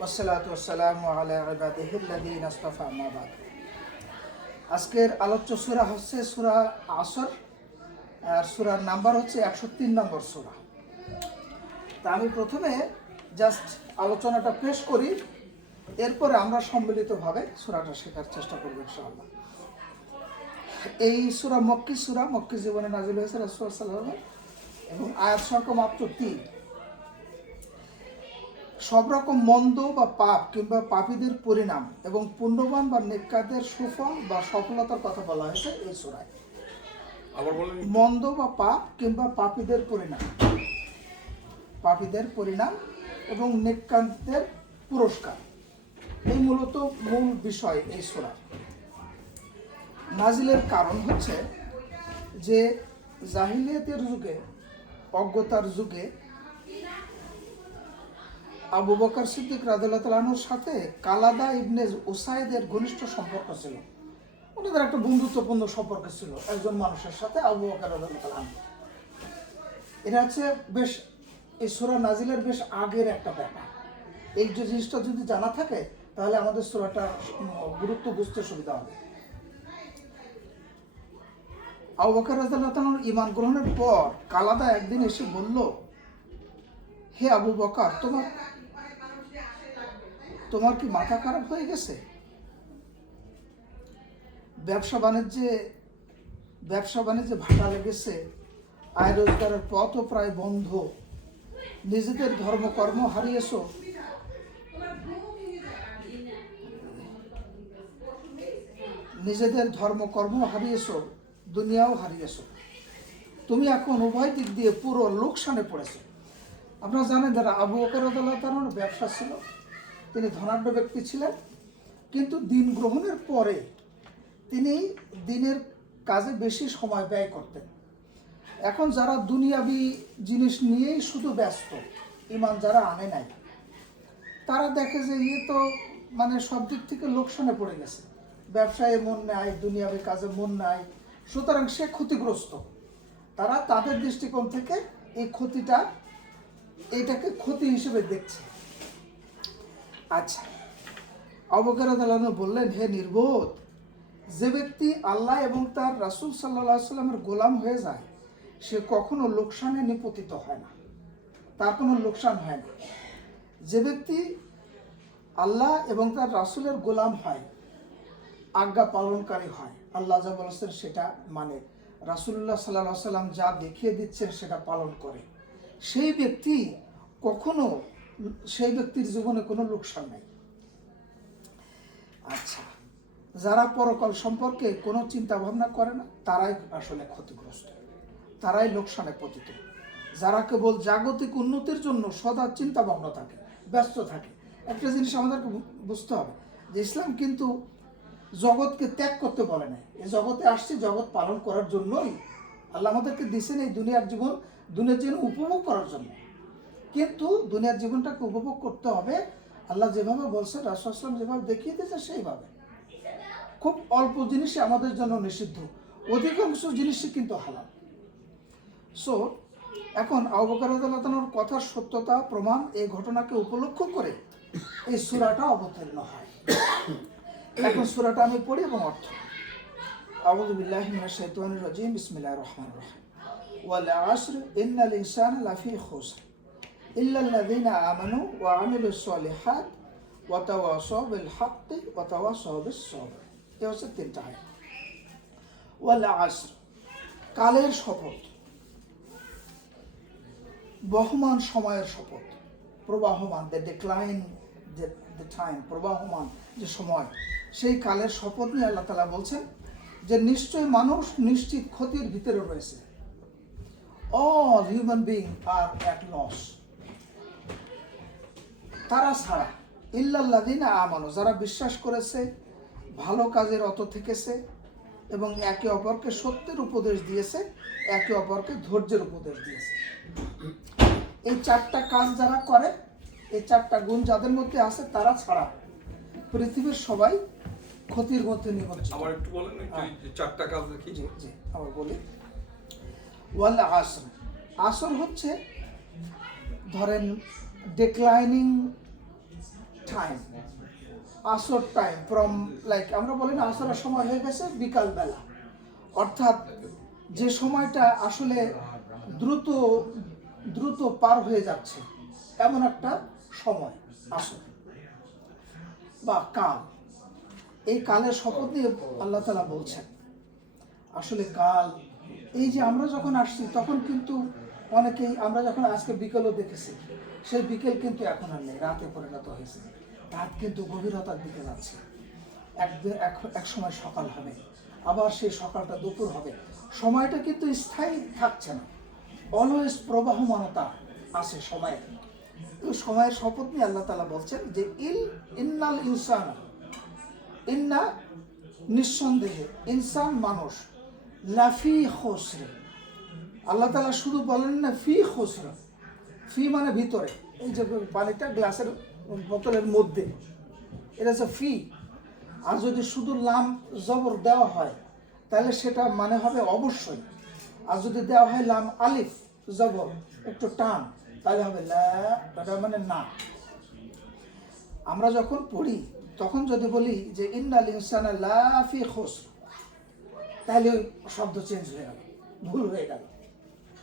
ওয়াসসালাতু ওয়াসসালামু আলা ইবাদিহিল্লাযীনা ইসতাফা, আম্মা বা'দ। আজকের আলোচ্য সূরা হচ্ছে সূরা আসর, আর সূরার নাম্বার হচ্ছে 103 নম্বর সূরা। তা আমি প্রথমে জাস্ট আলোচনাটা পেশ করি, এরপরে আমরা সম্মিলিতভাবে সূরাটা শেখার চেষ্টা করব ইনশাআল্লাহ। এই সূরা মক্কি জীবনে নাযিল হয়েছে রাসূলুল্লাহ সাল্লাল্লাহু আলাইহি ওয়াসাল্লাম, এবং আয়াত সংখ্যা মাত্র 3। সব রকম মন্দ বা পাপ কিংবা পাপীদের পরিণাম এবং পুণ্যবান বা নেককারদের সুফল বা সফলতার কথা বলা হয়েছে এই সূরায়। মন্দ বা পাপ কিংবা পাপীদের পরিণাম এবং নেককারদের পুরস্কার, এই মূলত মূল বিষয় এই সূরা। নাজিলের কারণ হচ্ছে যে জাহিলিয়াতের যুগে, অজ্ঞতার যুগে আবু বকর সিদ্দিক রাদিয়াল্লাহু তাআলা আনহুর সাথে কালাদা ইবনে উসাইদের ঘনিষ্ঠ সম্পর্ক ছিল। ওনাদের একটা বন্ধুত্বপূর্ণ সম্পর্ক ছিল একজন মানুষের সাথে, আবু বকর রাদিয়াল্লাহু তাআলা আনহু। এটা হচ্ছে বেশ এই সূরা নাজিলের বেশ আগের একটা ব্যাপার। এই যে জিনিসটা যদি জানা থাকে তাহলে আমাদের সূরাটার গুরুত্ব বুঝতে সুবিধা হবে। আবু বকর রাদিয়াল্লাহু তাআলা ঈমান গ্রহণের পর কালাদা একদিন এসে বলল, হে আবু বকর, তোমার কি মাথা খারাপ হয়ে গেছে? ব্যবসা বাণিজ্যে ভাটা লেগেছে, আয় রোজগারের পথও প্রায় বন্ধ, নিজেদের ধর্মকর্ম হারিয়েছো, দুনিয়াও হারিয়েছো। তুমি এখন উভয় দিক দিয়ে পুরো লোকসানে পড়েছো। আপনারা জানেন যারা আবু বকর রাদিয়াল্লাহু তাআলার ব্যবসা ছিল, তিনি ধনাঢ্য ব্যক্তি ছিলেন, কিন্তু দিন গ্রহণের পরে তিনি দিনের কাজে বেশি সময় ব্যয় করতেন। এখন যারা দুনিয়াবি জিনিস নিয়েই শুধু ব্যস্ত, ঈমান যারা আনে নাই, তারা দেখে যে তো সব দিক থেকে লোকসানে পড়ে গেছে, ব্যবসায় মন নাই, দুনিয়াবি কাজে মন নাই, সুতরাং সে ক্ষতিগ্রস্ত। তারা তাদের দৃষ্টিকোণ থেকে এইটাকে ক্ষতি হিসেবে দেখছে। আচ্ছা, আবু বকর রাদিয়াল্লাহু আনহু বললেন, হে নির্বোধ, যে ব্যক্তি আল্লাহ এবং তার রাসূল সাল্লাল্লাহু আলাইহি ওয়াসাল্লামের গোলাম হয়ে যায় সে কখনো লোকসানে নিপতিত হয় না, তার কোনো লোকসান হয় না। যে ব্যক্তি আল্লাহ এবং তার রাসূলের গোলাম হয়, আজ্ঞা পালনকারী হয়, আল্লাহ যা বলেছেন সেটা মানে, রাসূলুল্লাহ সাল্লাল্লাহু আলাইহি ওয়াসাল্লাম যা দেখিয়ে দিচ্ছেন সেটা পালন করে, সেই ব্যক্তির জীবনে কোনো লোকসান নাই। আচ্ছা, যারা পরকাল সম্পর্কে কোনো চিন্তা ভাবনা করে না তারাই আসলে ক্ষতিগ্রস্ত, তারাই লোকসানে পতিত। যারা কেবল জাগতিক উন্নতির জন্য সদা চিন্তা ভাবনা থাকে, ব্যস্ত থাকে। একটা জিনিস আমাদেরকে বুঝতে হবে যে ইসলাম কিন্তু জগৎকে ত্যাগ করতে বলে না। এই জগতে আসছে জগৎ পালন করার জন্যই। আল্লাহ আমাদেরকে দিয়েছেন এই দুনিয়ার জীবন উপভোগ করার জন্য, কিন্তু দুনিয়ার জীবনটাকে উপভোগ করতে হবে আল্লাহ যেভাবে বলছেন, রাসূল সাল্লাল্লাহু আলাইহি ওয়াসাল্লাম যেভাবে দেখিয়ে দিয়েছে সেইভাবে। খুব অল্প জিনিসই আমাদের জন্য নিষিদ্ধ, অধিকাংশ জিনিসই কিন্তু হালাল। সো এখন আবু বকর রাদিয়াল্লাহু তাআলার কথার সত্যতা প্রমাণ এই ঘটনাকে উপলক্ষ করে এই সূরাটা অবতীর্ণ হয়। এখন সূরাটা আমি পড়ি এবং অর্থ। আউযু বিল্লাহি মিনাশ শাইতানির রাজিম, বিসমিল্লাহির রহমানির রহিম। ওয়াল আসর ইন্নাল ইনসানা লাফি খুসর ইল্লাল্লাযীনা আমানু ওয়া আমিলুস সলিহাত ওয়া তাওয়াসাউ বিল হাক্কি ওয়া তাওয়াসাউ বিস সবর। এই হচ্ছে 3টা আয়াত। ওয়াল আসর, কালের শপথ, বহমান সময়ের শপথ, প্রবাহমান, দ্য টাইম, প্রবাহমান যে সময়, সেই কালের শপথ নিয়ে আল্লাহ তাআলা বলছেন যে নিশ্চয় মানুষ নিশ্চিত ক্ষতির ভিতরে রয়েছে। All human being are at loss, তারা ছাড়া, ইল্লাল্লাযীনা আমানু, যারা বিশ্বাস করেছে, ভালো কাজে রত থেকেছে এবং একে অপরকে সত্যের উপদেশ দিয়েছে, একে অপরকে ধৈর্যের উপদেশ দিয়েছে। এই 4টা কাজ যারা করে, এই 4টা গুণ যাদের মধ্যে আছে, তারা ছাড়া পৃথিবীর সবাই ক্ষতির মধ্যে নিমজ্জিত। আমার একটু বলেন এই 4টা কাজ কি? জি, আবার বলি। ওয়াল আসর, আসর হচ্ছে ধরেন ডিক্লাইনিং টাইম, আসর টাইম ফ্রম লাইক আমরা বলি না আসরের সময় হয়ে গেছে বিকালবেলা, অর্থাৎ যে সময়টা আসলে দ্রুত দ্রুত পার হয়ে যাচ্ছে এমন একটা সময় আসর বা কাল। এই কালের শপথ নিয়ে আল্লাহ তাআলা বলছেন আসলে কাল, এই যে আমরা যখন আসছি তখন কিন্তু অনেকেই আমরা যখন আজকে বিকেলও দেখেছি, সেই বিকেল কিন্তু এখন আর নেই, রাতে পরিণত হয়েছে। রাত কিন্তু গভীরতার দিকে যাচ্ছে, এক সময় সকাল হবে, আবার সেই সকালটা দুপুর হবে। সময়টা কিন্তু স্থায়ী থাকছে না, অলওয়েজ প্রবাহমানতা আছে সময়ের। তো সময়ের শপথ নিয়ে আল্লাহ তাআলা বলছেন যে ইন্নাল ইনসানা, ইন্না নিঃসন্দেহে, ইনসান মানুষ, লাফি খসরে। আল্লাহ তাআলা শুধু বলেন না ফি খসরে, ফি মানে ভিতরে, এই যে পানিটা গ্লাসের বোতলের মধ্যে, এটা হচ্ছে ফি। আর যদি শুধু লাম জবর দেওয়া হয় তাহলে সেটা মানে হবে অবশ্যই। আর যদি দেওয়া হয় লাম আলিফ জবর একটু টান, তাহলে হবে লা, এটা মানে না। আমরা যখন পড়ি তখন যদি বলি যে ইন্নাল ইনসানা লাফি খসর, তাহলে ওই শব্দ চেঞ্জ হয়ে গেল, ভুল হয়ে গেল,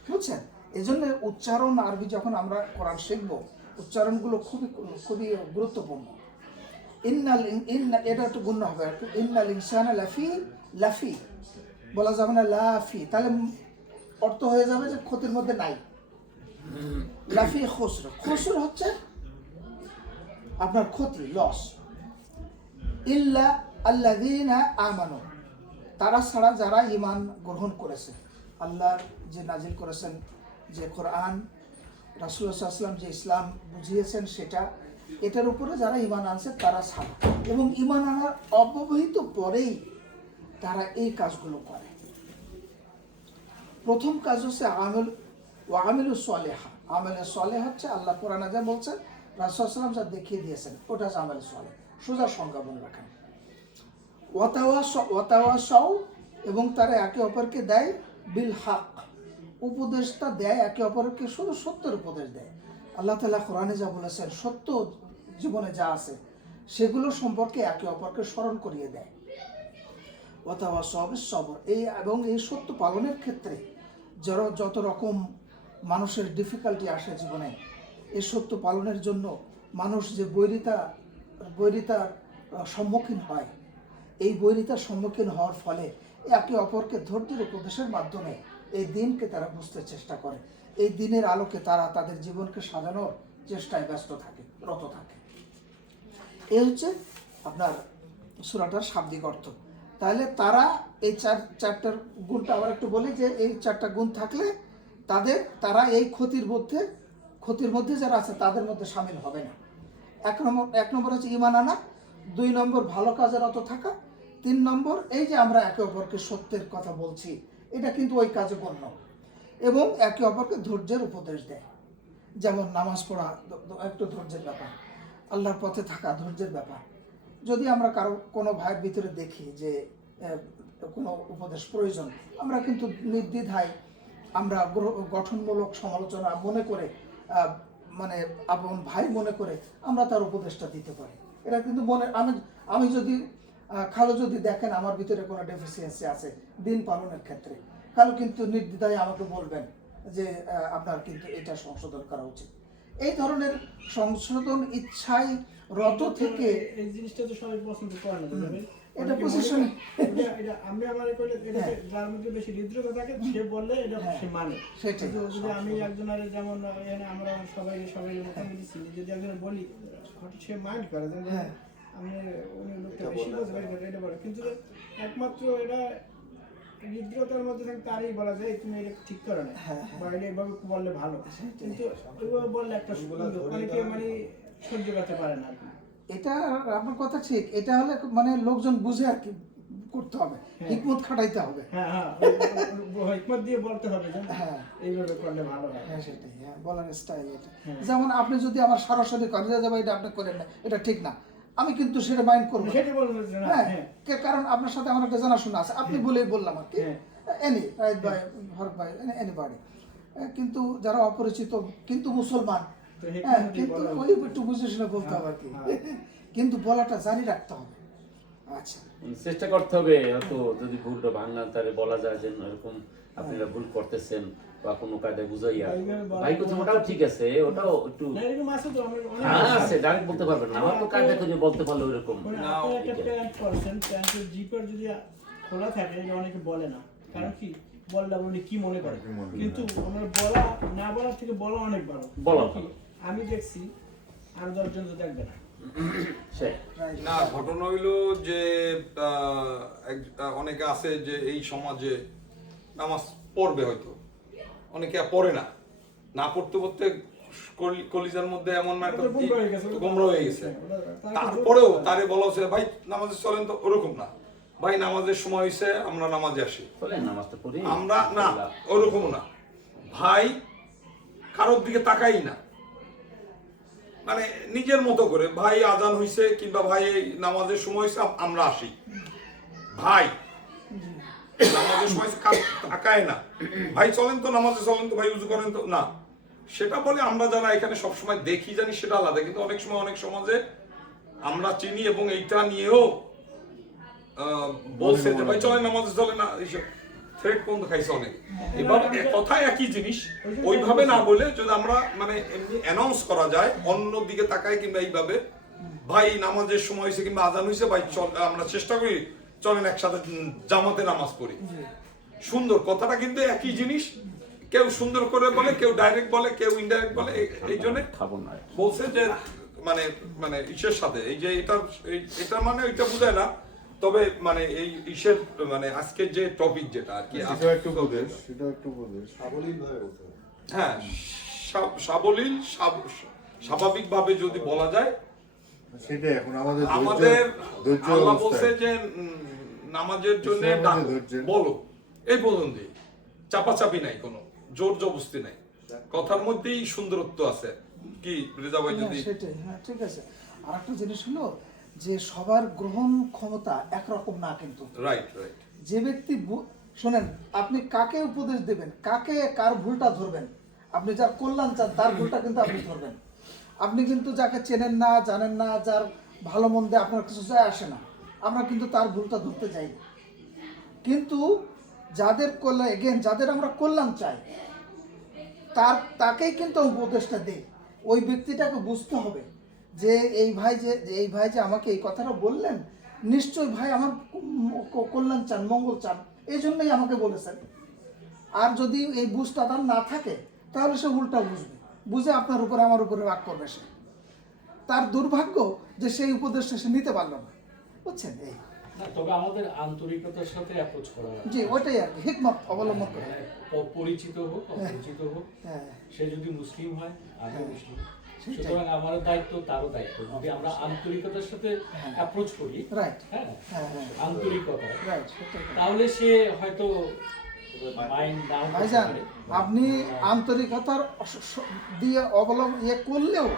বুঝছেন? এই জন্য উচ্চারণ আরবি যখন আমরা কোরআন শিখব, উচ্চারণগুলো খুবই খুবই গুরুত্বপূর্ণ। ইন্না এটা একটু গুণ হবে, ইন্নাল ইনসানা লাফি, লাফি বলা যাবে না লাফি, তাহলে অর্থ হয়ে যাবে যে ক্ষতির মধ্যে নাই। লাফি খসর, খসর হচ্ছে আপনার ক্ষতি, লস। ইল্লা আল্লাযীনা আমানু, তারা ছাড়া যারা ঈমান গ্রহণ করেছে, আল্লাহ যে নাজিল করেছেন যে কোরআন, রাসূলুল্লাহ সাল্লাল্লাহু আলাইহি ওয়াসাল্লাম যে ইসলাম বুঝিয়েছেন সেটা, এটার উপরে যারা ঈমান আনছে তারা ছাড়া, এবং ঈমান আনার অব্যবহিত পরেই তারা এই কাজগুলো করে। প্রথম কাজ হচ্ছে আমল ওয়া আমিলুস সালিহা। আমলে সালেহ হচ্ছে আল্লাহ কোরআনে যা বলছেন, রাসূলুল্লাহ সাল্লাল্লাহু আলাইহি ওয়াসাল্লাম যা দেখিয়ে দিয়েছেন, ওটা হচ্ছে আমলে সালেহ। সোজা সংজ্ঞা বলে রাখেন। ওয়াতাওয়াসাউ, এবং তারা একে অপরকে দেয় বিল হক, উপদেশটা দেয় একে অপরকে, শুধু সত্যের উপদেশ দেয়। আল্লাহ তাআলা কোরআনে যা বলেছেন, সত্য জীবনে যা আছে সেগুলো সম্পর্কে একে অপরকে স্মরণ করিয়ে দেয়। ওয়াতাওয়াসাউ বিস সবর, এই এবং এই সত্য পালনের ক্ষেত্রে যত রকম মানুষের ডিফিকাল্টি আসে জীবনে, এই সত্য পালনের জন্য মানুষ যে বৈরিতার সম্মুখীন হয়, এই বৈরিতার সম্মুখীন হওয়ার ফলে একে অপরকে ধৈর্যের উপদেশের মাধ্যমে এই দিনকে তারা বুঝতে চেষ্টা করে, এই দিনের আলোকে তারা তাদের জীবনকে সাজানোর চেষ্টায় ব্যস্ত থাকে, রত থাকে। এই হচ্ছে আপনার সূরাটার শাব্দিক অর্থ। তাহলে তারা এই চারটার গুণটা আবার একটু বলি যে এই চারটা গুণ থাকলে তারা এই ক্ষতির মধ্যে যারা আছে তাদের মধ্যে শামিল হবে না। এক নম্বর হচ্ছে ঈমান আনা, 2 নম্বর ভালো কাজে রত থাকা, 3 নম্বর এই যে আমরা একে অপরকে সত্যের কথা বলছি, এটা কিন্তু ওই কাজে গণ্য, এবং একে অপরকে ধৈর্যের উপদেশ দেয়। যেমন নামাজ পড়া একটু ধৈর্যের ব্যাপার, আল্লাহর পথে থাকা ধৈর্যের ব্যাপার। যদি আমরা কোনো ভাইয়ের ভিতরে দেখি যে কোনো উপদেশ প্রয়োজন, আমরা কিন্তু নির্দ্বিধায় আমরা গঠনমূলক সমালোচনা মনে করে, মানে আপন ভাই মনে করে আমরা তার উপদেশটা দিতে পারি। এটা কিন্তু মনে, আমি যদি খালু যদি দেখেন আমার ভিতরে কোনো ডেফিসিয়েন্সি আছে দিন পালনের ক্ষেত্রে, খালু কিন্তু নির্দ্বিধায় আমাকে বলবেন যে আপনার কিন্তু এটা সংশোধন করা উচিত। এই ধরনের সংশোধন ইচ্ছায় রত থেকে, এই জিনিসটা তো সবাই পছন্দ করে না, এটা পজিশন, এটা আমি আমার কইলে এটা যার মধ্যে বেশি হৃদ্রতা থাকে সে বললে এটা সে মানে সেটাই। যদি আমি একজনের যেমন এখানে আমরা সবাই মোটামুটি চিনি, যদি একজন বলি হঠাৎ সে মাইন্ড করে যে আমি উনি লোকটা বেশি বোঝে এটা বলে, কিন্তু একমাত্র এটা হৃদ্রতার মধ্যে থাকে তারই বলা যায় তুমি এটা ঠিক করো না, বা এটা এইভাবে বললে ভালো, কিন্তু এইভাবে বললে একটা অনেকে মানে সহ্য করতে পারে না আর কি। এটা আপনার কথা ঠিক, এটা হলে মানে লোকজন বুঝে আর কি করতে হবে, হিকমত খাটাইতে হবে। হিকমত দিয়ে বলতে হবে যে এইভাবে করলে ভালো হয়। সেটাই, বলার স্টাইল এটা। যেমন আপনি যদি আমার সরাসরি করেন যে ভাই এটা আপনি করেন না, এটা ঠিক না, আমি কিন্তু সেটা মাইন্ড করবো, কারণ আপনার সাথে আমার একটা জানাশোনা আছে, আপনি বলেই বললাম আর কি, any right by her by anybody. কিন্তু যারা অপরিচিত কিন্তু মুসলমান, তো হ্যাঁ, হেকমত কিন্তু বলা ওই একটু বুঝে শুনে বলতে হবে আর কি হ্যাঁ। কিন্তু বলাটা জারি রাখতে হবে। আচ্ছা, চেষ্টা করতে হবে, হয়তো যদি ভুলটা ভাঙা তাহলে বলা যায় যে এরকম আপনারা ভুল করতেছেন বা কোনো কায়দায় বুঝাইয়া ভাই কিছু ওটাও ঠিক আছে, ওটাও একটু না, এরকম আছে তো অনেক আছে ডাইরেক্ট বলতে পারবেন না, আমার তো কায়দা করে বলতে পারলো এরকম মানে না, আপনারা একটা প্যান্ট করছেন, প্যান্টের জিপার যদি খোলা থাকে এটা অনেকে বলে না, কারণ কি বললে উনি কি মনে করে, কিন্তু আমরা বলা না বলার থেকে বলা অনেক ভালো। বলা কি, আমি দেখছি আর 10 জন তো দেখবে না। সে না, ঘটনা হইলো যে অনেকে আছে যে এই সমাজে নামাজ পড়বে হয়তো, অনেকে পড়ে না, না পড়তে পড়তে কলিজার মধ্যে এমন একটা ওটা গুমরা হয়ে গেছে। গোমরা হয়ে গেছে। তাকে তারপরেও তারে বলা হচ্ছে ভাই নামাজে চলেন, তো ওরকম না, ভাই নামাজের সময় হয়েছে আমরা নামাজে আসি, চলেন নামাজটা পড়ি আমরা না, ওরকম না, ভাই কারোর দিকে তাকাই না, মানে নিজের মতো করে ভাই আজান হইছে কিংবা ভাই এই নামাজের সময় হইছে আমরা আসি, ভাই নামাজের সময় হইছে, তাকায় না, ভাই চলেন তো নামাজে চলেন তো, ভাই উজু করেন তো, না, সেটা বলে আমরা যারা এখানে সবসময় দেখি জানি সেটা আলাদা, কিন্তু অনেক সময় অনেক সমাজে আমরা চিনি এবং এইটা নিয়েও বলছে যে ভাই চলেন নামাজে চলেন না, এইসব থ্রেট পর্যন্ত খাইছে অনেক। এবার কথায় একই জিনিস ওইভাবে না বলে যদি আমরা মানে এমনি অ্যানাউন্স করা যায় অন্য দিকে তাকায় কিংবা এইভাবে ভাই নামাজের সময় হয়েছে কিংবা আজান হয়েছে, ভাই চল আমরা চেষ্টা করি চলেন একসাথে জামাতে নামাজ পড়ি, সুন্দর কথাটা কিন্তু একই জিনিস, কেউ সুন্দর করে বলে, কেউ ডাইরেক্ট বলে, কেউ ইনডাইরেক্ট বলে, এই জন্য খাবো না বলছে যে মানে মানে ইসের সাথে এই যে এটা মানে ওইটা বুঝায় না, তবে মানে এই ইসের মানে আজকের যে টপিক যেটা আর কি সেটা একটু উপদেশ, হ্যাঁ, সাবলীল স্বাভাবিকভাবে যদি বলা যায়, সেটাই এখন আমাদের আমাদের ধৈর্য আল্লাহ অবস্থায়। বলছে যে নামাজের জন্য ইসলামের ডাকো, মধ্যে ধৈর্য। বলো, এই পর্যন্তই, চাপাচাপি নাই, কোনো জোর জবস্তি নাই, কথার মধ্যেই সুন্দরত্ব আছে। কি রেজা ভাই যদি সেটাই, হ্যাঁ ঠিক আছে। আর একটা জিনিস হলো যে সবার গ্রহণ ক্ষমতা একরকম না, কিন্তু রাইট রাইট যে ব্যক্তি শোনেন, আপনি কাকে উপদেশ দেবেন, কাকে কার ভুলটা ধরবেন, আপনি যার কল্যাণ চান তার ভুলটা কিন্তু আপনি ধরবেন। আপনি কিন্তু যাকে চেনেন না, জানেন না, যার ভালো মন্দে আপনার কিছু যায় আসে না, আমরা কিন্তু তার ভুলটা ধরতে যাই না। কিন্তু যাদের কল্যাণ, এগেন যাদের আমরা কল্যাণ চাই তাকেই কিন্তু উপদেশটা দেই। ওই ব্যক্তিটাকে বুঝতে হবে যে এই ভাই যে আমাকে এই কথাটা বললেন, নিশ্চয়ই ভাই আমার কল্যাণ চান, মঙ্গল চান, এই জন্যই আমাকে বলেছেন। আর যদি এই বুঝটা তার না থাকে তাহলে সে উল্টা বুঝবে, বুঝে আপনার উপরে আমার উপরে রাগ করবে, সে তার দুর্ভাগ্য যে সেই উপদেশটা সে নিতে পারলো না, বুঝছেন? এই না, তবে আমাদের আন্তরিকতার সাথে অ্যাপ্রোচ করা হয়। জি, ওইটাই আর কি, হিকমত অবলম্বন করে। মানে পরিচিত হোক অপরিচিত হোক, হ্যাঁ, সে যদি মুসলিম হয় আমি মুসলিম, সেটাই। সুতরাং আমারও দায়িত্ব তারও দায়িত্ব, যদি আমরা আন্তরিকতার সাথে অ্যাপ্রোচ করি, রাইট, হ্যাঁ হ্যাঁ হ্যাঁ আন্তরিকতা, রাইট, সেটাই। তাহলে সে হয়তো মাইন্ড নাও করতে ভাইজান, পারে। আপনি আন্তরিকতার দিয়ে ইয়ে করলেও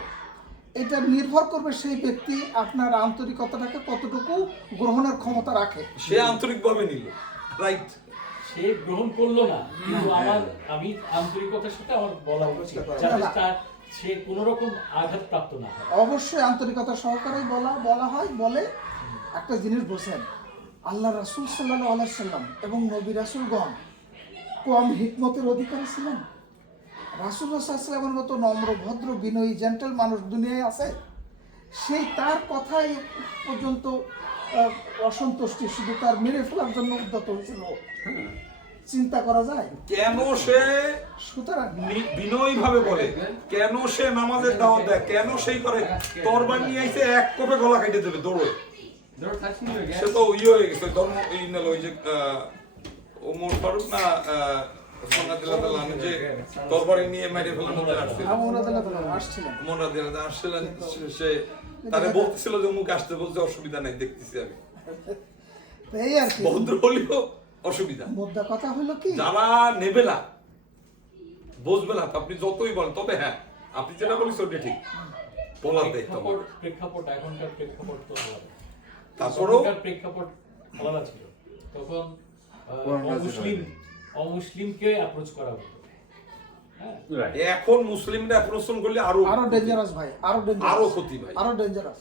এটা নির্ভর করবে সেই ব্যক্তি আপনার আন্তরিকতাটাকে কতটুকু গ্রহণের ক্ষমতা রাখে। সে আন্তরিকভাবে নিল, রাইট, সে গ্রহণ করলো না, কিন্তু আমি আন্তরিকতার সাথে আমার বলা উচিত, যাতে সে কোনো রকম আঘাতপ্রাপ্ত না হয়। অবশ্যই আন্তরিকতা সহকারে বলা হয়। বলে একটা জিনিস বলছেন, আল্লাহ রাসূল সাল্লাল্লাহু আলাইহি সাল্লাম এবং নবী রাসূলগণ কম হিকমতের অধিকারী ছিলেন? রাসূলুল্লাহ সাল্লাল্লাহু আলাইহি ওয়াসাল্লামের মতো নম্র, ভদ্র, বিনয়ী, জেন্টেল মানুষ দুনিয়ায় আছে? সেই তার কথাই পর্যন্ত অসন্তুষ্টি শুধু তার মেরে ফেলার জন্য উদ্যত হয়েছিল, চিন্তা করা যায়? কেন সে সুতরাং বিনয়ী ভাবে বলে, কেন সে নামাজের দাওয়াত দেয়, কেন সেই করে, তরবার নিয়ে আইছে এক কোপে গলা কেটে দেবে দৌড়ে, সে তো ইয়ে হয়ে গেছে ধর্ম ওই যে ওমর ফারুক না যে তরবারি নিয়ে মেরে ফেলার মধ্যে আসছিল, আসছিলেন। ওমর রাদিয়াল্লাহু আনহু আসছিলেন, সে তারে বলতেছিল যে মুখ আসতে বলছে অসুবিধা নাই, দেখতেছি আমি, তো এই আর কি, ভদ্র হলেও অসুবিধা। মোদ্দা কথা হলো কি, যারা নেবে না, বুঝবে না, আপনি যতই বলেন, তবে হ্যাঁ আপনি যেটা বলিস ওটা ঠিক, বলার দায়িত্ব আমার। প্রেক্ষাপট এখনকার প্রেক্ষাপট তো আলাদা, তারপরেও তখনকার প্রেক্ষাপট আলাদা ছিল, তখন অমুসলিমকে অ্যাপ্রোচ করা হতো, হ্যাঁ Right. এখন মুসলিমরা প্রশ্ন করলে আরো আরো ডেঞ্জারাস ভাই, আরো আরো ডেঞ্জারাস, ক্ষতি ভাই। আরো ডেঞ্জারাস।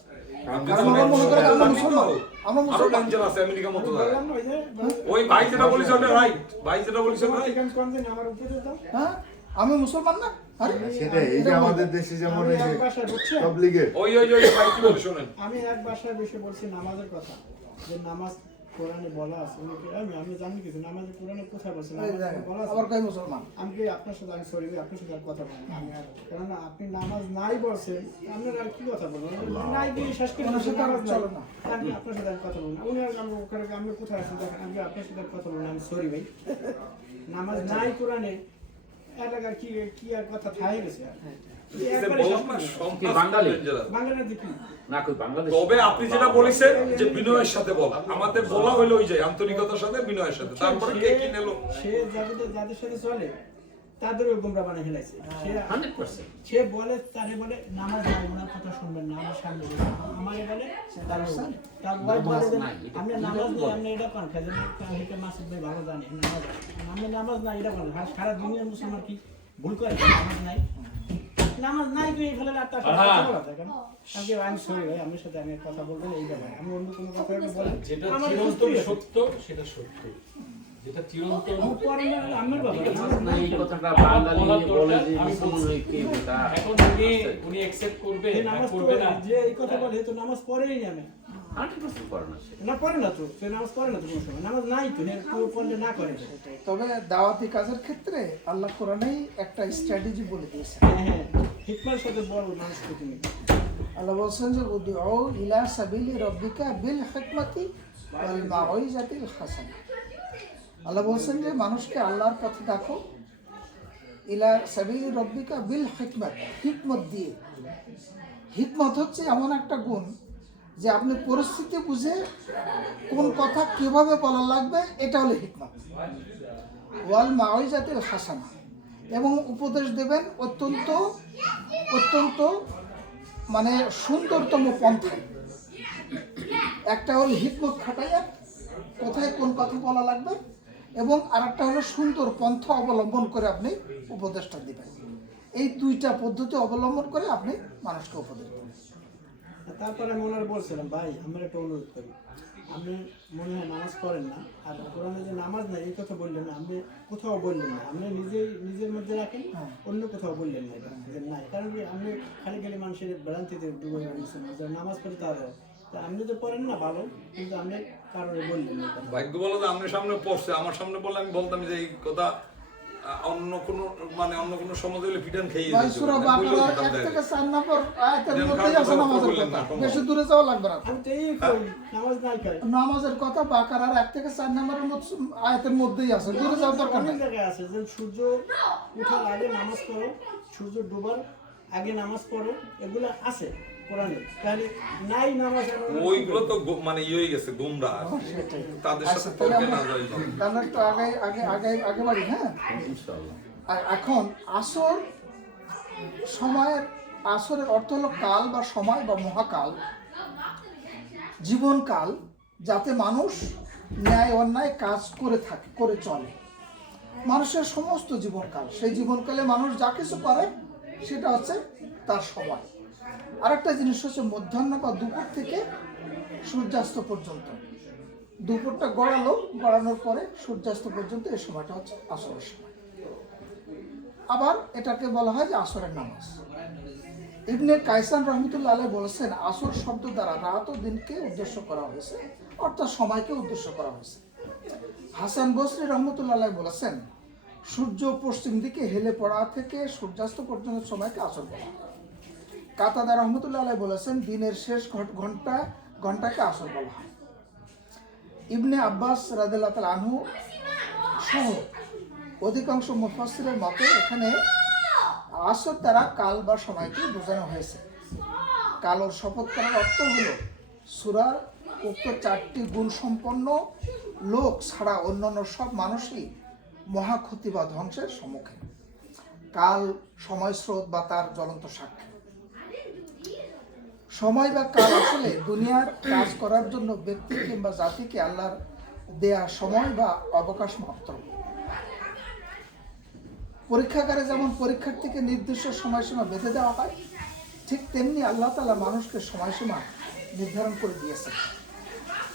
আপনি কারণ তো ওরা মনে করে আমরা জানেন মুসলমান, তো, আমরা আরো মুসলমান। ডেঞ্জারাস আমেরিকার মতো জায়গায়। বললাম না ওই যে ওই ভাই যেটা বলেছে ওটা রাইট, ভাই যেটা বলেছে ওটা right। এখানে কোন দিন আমার উপরে দাও হ্যাঁ, আমি মুসলমান না? আরে সেটাই, এই যে আমাদের দেশে যেমন আমি এই যে এক বাসায় বুঝছেন তাবলীগের ওই ভাই কি বলে শোনেন। আমি এক বাসায় বসে বলছি নামাজের কথা, যে নামাজ কোরআনে বলা আছে। আমি জানি কিছু নামাজে কোরআনে কোথায় বলছে এই নামাজে দেখেন, বলা আছে। আবার কই মুসলমান? আমি কি আপনার সাথে আমি সরি আপনার সাথে আর কথা বলবো না। আমি আর কেননা আপনি নামাজ নাই বলছেন, আপনার আর কি কথা বলবো? নাই দিয়ে শেষ করে ওনার সাথে নামাজ আমার নাই। চলে না। আমি আপনার সাথে আর কথা বলবো না। উনি আর আমি ওখানে আমি কোথায় আছি দেখেন, আমি আপনার সাথে আর কথা বলবো না। আমি সরি ভাই, নামাজ নাই কোরআনে এলাকার কি কি আর কথা থাই গেছে আর এই একবারে শেষ বললাম না, করে দিলাম। সমাজ বাঙালি? dangerous। বাংলাদেশে কি না কই বাংলাদেশ তবে আপনি যেটা বলেছেন যে বিনয়ের সাথে বলা, আমাদের বলা হলো ওই যে আন্তরিকতার সাথে বিনয়ের সাথে, তারপরে কে কি নিল। সে যাদের সাথে চলে তাদেরও গোমরা বানিয়ে ফেলাইছে। সে 100%। সে বলে তারে বলে নামাজ নাই, ওনার কথা শুনবেন না, আমার সামনে বসে। আমারে বলে তার ওয়াইফ বলে যে আপনি নামাজ নাই, আপনি এটা পান খাই এটা মাসুদ ভাই ভালো জানে নামাজ নাই। আমি নামাজ নাই এটা পান। আর সারা দুনিয়ার মুসলমান কি ভুল করে নামাজ নাই? নামাজ নাই তুই ফেলে আর তার সাথে কথা বলা যায় কেন? আমি সরি ভাই, আমার সাথে আমি কথা বলবো না এই ব্যাপারে। আমি অন্য কোনো কথা বলে যেটা আমার চিরন্তন বুঝতেই আছে। সত্য সেটা সত্য, যেটা চিরন্তন আমি পরে না, আমার ব্যাপার না এই কথাটা বাঙালি বলে যে মুসলমান হয়ে কে এটা এখন উনি অ্যাকসেপ্ট করবে সে না নামাজ করবে পড়ে না, যে এই কথা বলে তো নামাজ পড়েই না। 100% করে না সে। না পড়ে না তো, সে নামাজ পড়ে না তো কোনো সময়, নামাজ নাই তো, কেউ পড়লে না করে। তবে দাওয়াতি কাজের ক্ষেত্রে আল্লাহ কোরআনেই একটা স্ট্র্যাটেজি বলে দিয়েছেন। হ্যাঁ হিকমার সাথে বড় মানুষকে তুমি আল্লাহ বলছেন যে উদউ ইলা সাবিলি রাব্বিকা বিল হিকমাতি ওয়াল মাউইজাতিল হাসানা। আল্লাহ বলছেন যে মানুষকে আল্লাহর পথে ডাকো, ইলা সাবিলি রাব্বিকা বিল হিকমাত, হিকমত দিয়ে। হিকমত হচ্ছে এমন একটা গুণ যে আপনি পরিস্থিতি বুঝে কোন কথা কিভাবে বলা লাগবে, এটা হলো হিকমত। ওয়াল মাউইজাতিল হাসানা, এবং উপদেশ দেবেন অত্যন্ত অত্যন্ত মানে সুন্দরতম পন্থায়। একটা হলো হিকমত খাটাইয়া কোথায় কোন কথা বলা লাগবে, এবং আরেকটা হলো সুন্দর পন্থা অবলম্বন করে আপনি উপদেশটা দিবেন। এই দুইটা পদ্ধতি অবলম্বন করে আপনি মানুষকে উপদেশ দেবেন। তারপরে আমি ওনার বলছিলাম ভাই আমার একটা অনুরোধ করি, আপনি মনে হয় নামাজ পড়েন না, আর কোরআনে যে নামাজ নাই এই কথা বললেন না, আপনি কোথাও বললেন না, আপনি নিজের মধ্যে রাখেন, অন্য কোথাও বললেন না এটা যে নাই। কারণ কি আপনি খালি খালি মানুষের ভ্রান্তিতে ডুবে গেছেন যে নামাজ পড়ে তার আপনি তো পড়েন না ভালো, কিন্তু আপনি কারোর বললেন না। ভাগ্য বলো যে আমার সামনে পড়ছে, আমার সামনে বললে আমি বলতাম যে এই কথা অন্য কোনো সমাজ হলে পিটান খেয়ে ভাই সূরা বাকারা 1 থেকে 4 নম্বর আয়াতের মধ্যেই আছে নামাজের কথা, বেশি দূরে যাওয়া লাগবে না। আমি তো এই কই নামাজ নাই খাই, নামাজের কথা বাকারার 1 থেকে 4 নম্বরের আয়াতের মধ্যেই আছে, দূরে যাওয়ার দরকার অনেক নেই। জায়গায় আছে যে সূর্য ওঠার আগে নামাজ পড়ো, সূর্য ডোবার আগে নামাজ পড়ো, এগুলো আছে কোরআনে। তাহলে নাই নামাজ ওইগুলো তো মানে ইয়ে হয়ে গেছে গুমরা, সেটাই। তাদের আচ্ছা, সাথে তাহলে তর্কে আমরা না যাই। তাহলে একটু আগে বাড়ি। হ্যাঁ, ইনশাআল্লাহ। আর এখন আসরের অর্থ হলো কাল বা সময় বা মহাকাল, জীবনকাল, যাতে মানুষ ন্যায় অন্যায় কাজ করে চলে। মানুষের সমস্ত জীবনকাল, সেই জীবনকালে মানুষ যা কিছু করে সেটা হচ্ছে তার সময়। আরেকটা জিনিস হচ্ছে মধ্যাহ্ন বা দুপুর থেকে সূর্যাস্ত পর্যন্ত। দুপুরটা গড়ানোর পরে সূর্যাস্ত পর্যন্ত এই সময়টা হচ্ছে আসরের সময়। আবার এটাকে বলা হয় যে আসরের নামাজ। ইবনে কায়সান রহমতুল্লাহ আলাইহি বলেছেন আসর শব্দ দ্বারা রাত ও দিনকে উদ্দেশ্য করা হয়েছে, অর্থাৎ সময়কে উদ্দেশ্য করা হয়েছে। হাসান বসরি রহমতুল্লাহ আলাইহি বলেছেন সূর্য পশ্চিম দিকে হেলে পড়া থেকে সূর্যাস্ত পর্যন্ত সময়কে আসর বলা হয়। কাতাদা রহমতুল্লাহ আলাইহি বলেছেন দিনের শেষ ঘন্টাকে আসর বলা হয়। ইবনে আব্বাস রাদিয়াল্লাহু তাআলা আনহু সহ অধিকাংশ মুফাসসিরের মতে এখানে আসর দ্বারা কাল বা সময়কে বোঝানো হয়েছে। কালোর শপথ করার অর্থ হলো সূরার উক্ত 4টি গুণ সম্পন্ন লোক ছাড়া অন্যান্য সব মানুষই মহাক্ষতি বা ধ্বংসের সম্মুখীন। কাল সময় স্রোত বা তার জ্বলন্ত সাক্ষী। সময় বা কাল আসলে দুনিয়ার কাজ করার জন্য ব্যক্তি কিংবা জাতিকে আল্লাহর দেয়া সময় বা অবকাশ মাত্র। পরীক্ষাগারে যেমন পরীক্ষার্থীকে নির্দিষ্ট সময়সীমা বেঁধে দেওয়া হয়, ঠিক তেমনি আল্লাহ তাআলা মানুষকে সময়সীমা নির্ধারণ করে দিয়েছেন।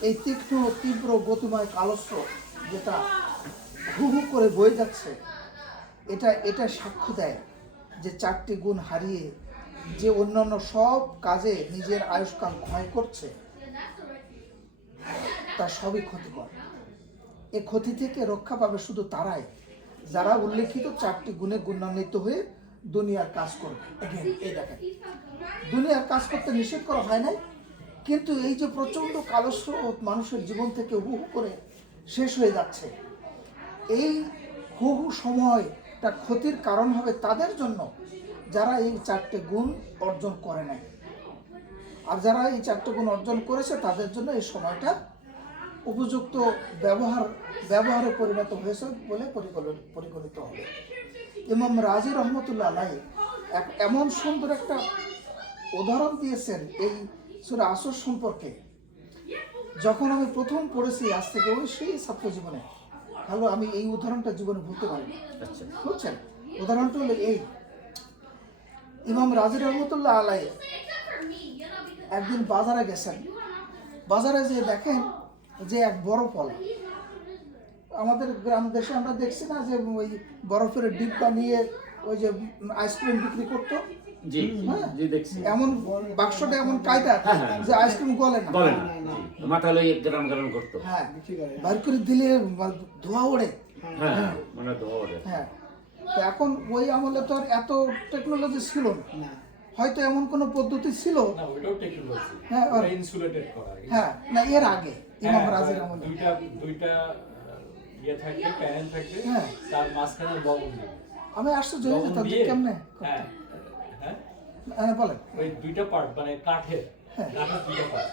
এই তীক্ষ্ণ তীব্র গতিময় কালস্রোত যেটা হু হু করে বয়ে যাচ্ছে, এটা সাক্ষ্য দেয় যে 4টি গুণ হারিয়ে যে অন্যান্য সব কাজে নিজের আয়ুষ্কাল ক্ষয় করছে, তা সবই ক্ষতিকর। এ ক্ষতি থেকে রক্ষা পাবে শুধু তারাই যারা উল্লেখিত 4টি গুণে গুণান্বিত হয়ে দুনিয়ার কাজ করবে। এই দেখেন, দুনিয়ার কাজ করতে নিষেধ করা হয় নাই, কিন্তু এই যে প্রচন্ড কালস্রোত মানুষের জীবন থেকে হু হু করে শেষ হয়ে যাচ্ছে, এই হু হু সময়টা ক্ষতির কারণ হবে তাদের জন্য যারা এই 4টে গুণ অর্জন করে নাই। আর যারা এই 4টে গুণ অর্জন করেছে তাদের জন্য এই সময়টা উপযুক্ত ব্যবহারে পরিণত হয়েছে বলে পরিগণিত হবে। ইমাম রাজি রহমতুল্লাহ আলাইহি এমন সুন্দর একটা উদাহরণ দিয়েছেন এই সূরা আসর সম্পর্কে। যখন আমি প্রথম পড়েছি আজ থেকে ওই সেই ছাত্র জীবনে, ভালো আমি এই উদাহরণটা জীবনে ভুলতে পারিনি। আচ্ছা, বুঝছেন, উদাহরণটা হলো এই, ইমাম রাজি রহমতুল্লাহ আলাইহি একদিন বাজারে গেছেন। বাজারে যেয়ে দেখেন যে এক বড় ফল, আমাদের গ্রাম দেশে আমরা দেখছি না যে ওই বরফের ডিব্বা নিয়ে ওই যে আইসক্রিম বিক্রি করতো, জি হ্যাঁ? জি দেখছি। এমন বাক্সটা এমন কায়দা যে আইসক্রিম গলে না, বলে না, মাথা লইয়ে গ্রাম গ্রাম করতো। হ্যাঁ, বাইর করে দিলে ধোঁয়া ওড়ে। হ্যাঁ, মানে তো হবে। হ্যাঁ, তো এখন ওই আমলে তো আর এত টেকনোলজি ছিল না, হয়তো এমন কোনো পদ্ধতি ছিল না, ওইটাও টেকনোলজি। হ্যাঁ, ওটা ইনসুলেটেড করা। হ্যাঁ, না এর আগে ইমাম হ্যাঁ, রাজির আমলে। দুইটা ইয়ে থাকবে, প্যানেল থাকবে, হ্যাঁ। তার মাঝখানে লবণ দিবে। আমি আশ্চর্য হয়ে লবণ যেতাম যে দিয়ে, কেমনে। হ্যাঁ, হ্যাঁ, হ্যাঁ, বলেন। ওই দুইটা পার্ট মানে কাঠের হ্যাঁ। দুইটা পার্ট,